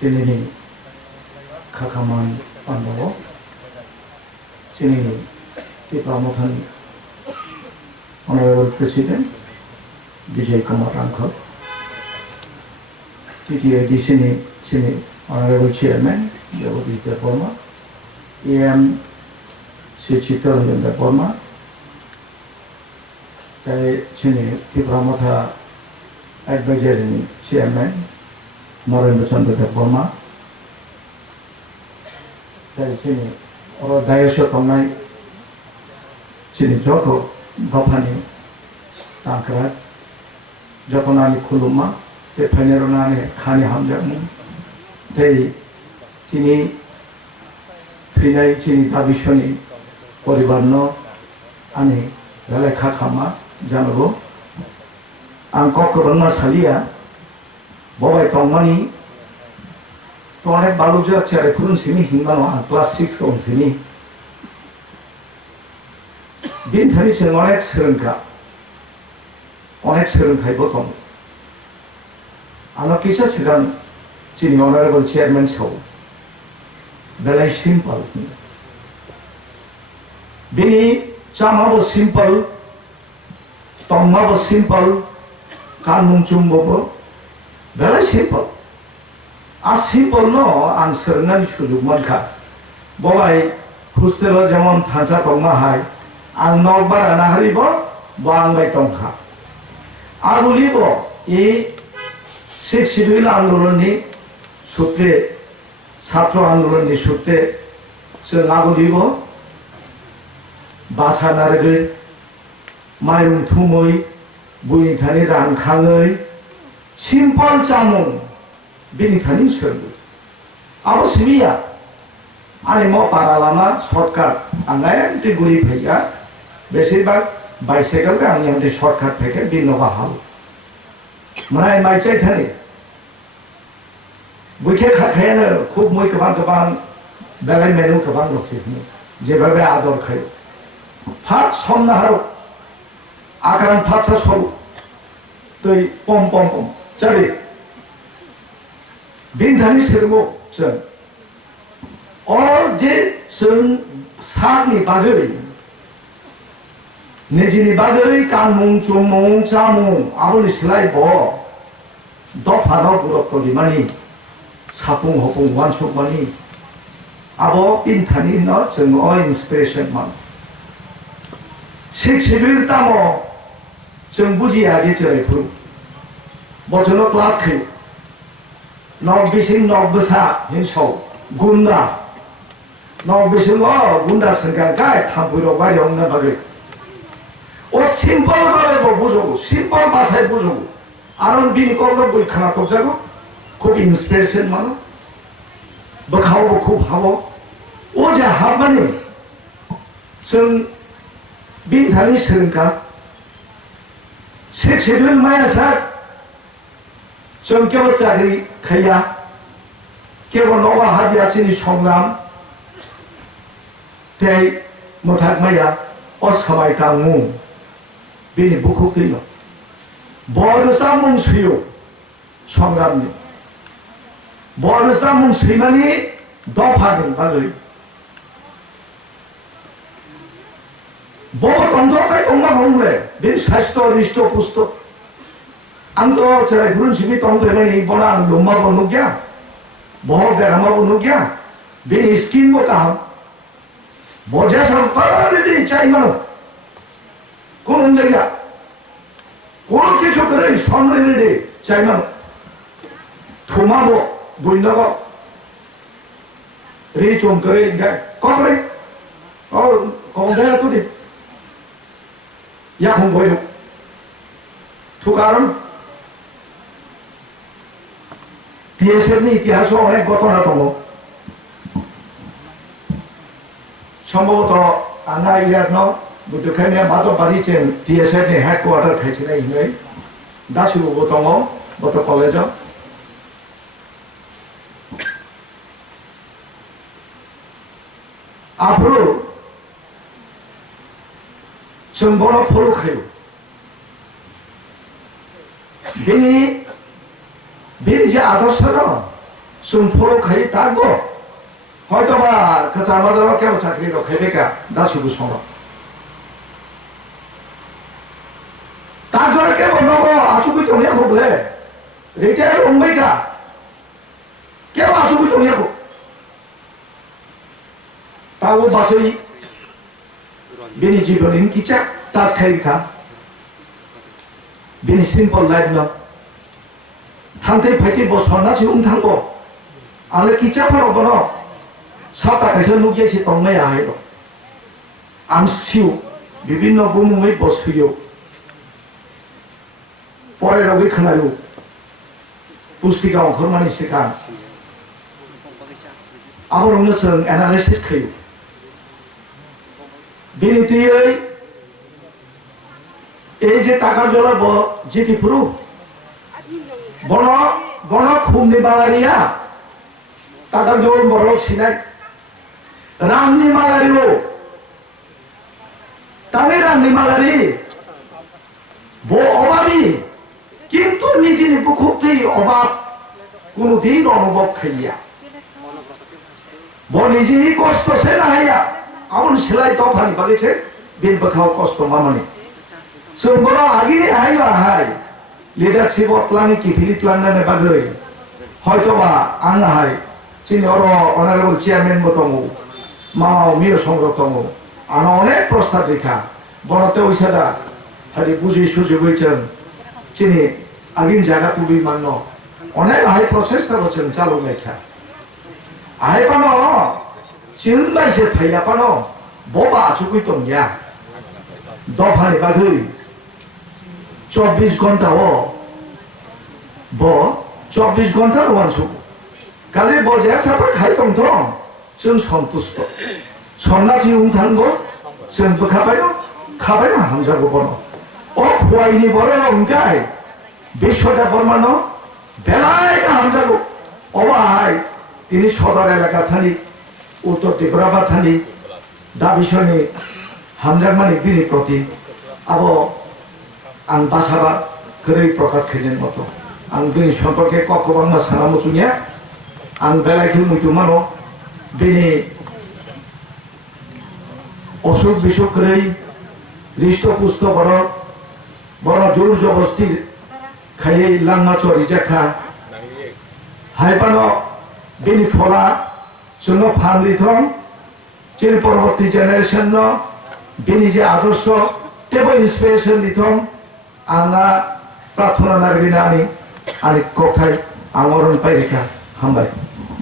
दिनैनि खाखामान पान्डव दिनैनि टिप्रामथन Honorable President Vijay Kumar Rankar, TTID Senate Honorable Chairman Jagadish Devarma, AM Sri Chittaranjan Devarma, Senate Tipramotha Advisory Chairman Narendra Chandra Devarma, Senate or Dayasha Kamai Senate Joto Dopani Tankrat Japanani Kuluma, the Panerone Kani Hamjamu, they Tini Trinai Chini Tabishoni, Oribano, Ani, Lalekakama, Janabo, and Kokorona Salia, Bobai Tomani, Tone Baluja Cherepun Simi Himano, and plus 6 on Simi. Bin Tanichen Onex Herunka Onex Herunkai Bottom Anakisha Sigan Chini Honorable Chairman Show Very simple Bini Chama was simple Tongma was simple Kanmung Chumbobo Very simple As simple no answer Nani Shujuk Manka Boy Hustelo Jamon Tansa Tongma High Ang Nogbara Naharibo, Bangay Tongka. Agulibo, E. 6 Civil Andoloni, Sutre, Satro Andoloni Sutre, Agulibo, Basanaragri, Mayum Tumui, Bunitani Rankangay, Simple Chamon, Binitani Serbu. Abosmia, Animo Paralama, shortcut, and I am the Guri Paya. বেশিরভাগ বাইসাইকেলকে আমি আমাদের shortcut থেকে বিনোবা হাল মানে মাই চাই Thani বইকে খাখায় না খুব মই গোबां বেলায় মেনু गोबां দছে যেভাবে আদর খায় ফাট সমনা হারো আকারান ফাটসা সব তুই পম পম পম চারি বিনধানি সেরগো जों অ যে जों সারনি বাগৈ Nejini bagari kanmung chumung chamung aboni selai bo dofano burok kodi mani sapung hopung wansuk mani abo intani no जों o inspiration man sikshibir tamo जों bujiya ge cherai phuru bojono class khai nok bising nok besa hinsau gunda nok bising o gunda sengkang kai thampuiro bari ongna bagari ও simple ভাবে বুঝবো simple ভাষায় বুঝবো আর বিনি করব বই খানা তো যাবো খুব ইন্সপিরেশন মানো বখাবো খুব ভাবো ও যে হাবানি जों বিন থানি सोलोंखा सेक्सुअल माया सार जों केवल चाकरी खाया केवल नवा हाबियाचिनि संग्राम तै मथाक माया असामाय तामु Bini buku kilo, baru samung siyo, songram ni, baru samung siyo mani dophanin bagari. Bawa tongtok kai tongma hongre, bini sasto risto pusto. Anto cerai burun sini tongtok mani bona lumma bonu kya, bawa garama bonu kya, bini skin bo kaham, boja sampar di cai mano. কোন জায়গা কোন কিছু করে সামনে দে চাই না থমাবো বইনাব রে চম করে করে ও কোন জায়গা তো দে ইয়া কোন বইলো তো কারণ টিএসএর ইতিহাস অনেক ঘটনা তম সম্ভবত আনা ইয়ার ন Butukannya batok baricen TSN ni headquarter kecil ini, dah suruh botongo, botok college. Apro, cemburu follow kayu. Bini je atas sana, जों फल' खायो तागो হয়তোবা কাছে আমাদের কেউ চাকরি রখাইবে কা দাসুবু সঙ্গ তারপরে কেবল নব আচুবি তনিয়া হবলে রিটায়ার অম্বিকা কেউ আচুবি তনিয়া হোক তাও বাসই বিনি জীবনের কিচা তাজ খাইখা বিনি সিম্পল লাইফ না থানতে ফাইতে বসনা সিউং থাঙ্গো আলে কিচা ফরক বনো সাতা কাইসা নুগিয়েছে তংনাই আহাইল আন সিউ বিভিন্ন বুমুঙै বসুইও পরে রগৈ खोनायो पुस्तिका अंखरमानि सिगां आबरंनो जों एनालाइसिस खायो बिनितियै এই যে টাকার জল যেটি পুরু বন বন খুমনি বাঙালিয়া টাকার জল বড় ছিনাই রামনি মালারিও তাদের রামনি মালারি বো অভাবী কিন্তু নিজে বুকুতেই অভাব কোনদিন অনুভব খাইয়া বো নিজেই কষ্ট সে না হাইয়া আমন সেলাই তফানি বাগেছে বিন বখাও কষ্ট মামানি जोंबो आगिनि हायबा हाय लिडारशिप अतलानि किफिलि प्लाननाने बागै हयतोबा आंना हाय जोंनि अनारेबल चेयारमेन बो दङ मामाव मिर संग्रह दङ आं अनेक प्रस्ताब लेखा बनते ओइसादा हारि बुझि सुजुबैचों जोंनि आगिन जागा तुबि माननो अनेक हाय प्रचेष्टा बचों चालु लेखा हाय पानो जों बायसे फाइला पानो बबा आचुबै दंया दफानि बागै 24 घंटा ও ব 24 ঘন্টা রোয়ানসু কাজে বজে সাপা খাইতং দं जों सन्तुष्ट सन्नासि उंथांगो जों खाबायनो हामजागो बनो ओ खवाइनि बरो उनकाय बिश्वदा बर्मानो बेलाय का हामजागो अबाहाय তিনি সদর এলাকা থানি উত্তর ত্রিপুরা থানি দাবিশনি হামজাগমানি বিনি প্রতি আবো आं बासाबा गोरै प्रकाश खायलेन मतो आं बिनि सम्पर्के कखबांमा साना मुचुनिया आं बेलायखौ मुइतुमानो बिनि असुख बिसुख गोरै रिष्ट पुष्ट बड़ जोर जबस्ती खायै लांमा चरि जाखा हायपानो बिनि फला जोंनो फान रिथम जोंनि परवर्ती जेनेरेशन बिनि जे आदर्श तेबो इन्सपिरेशन रिथम आंगा प्रार्थना नागिरनानै आंनि कथाय आमरन पाइरेखा हामबाय।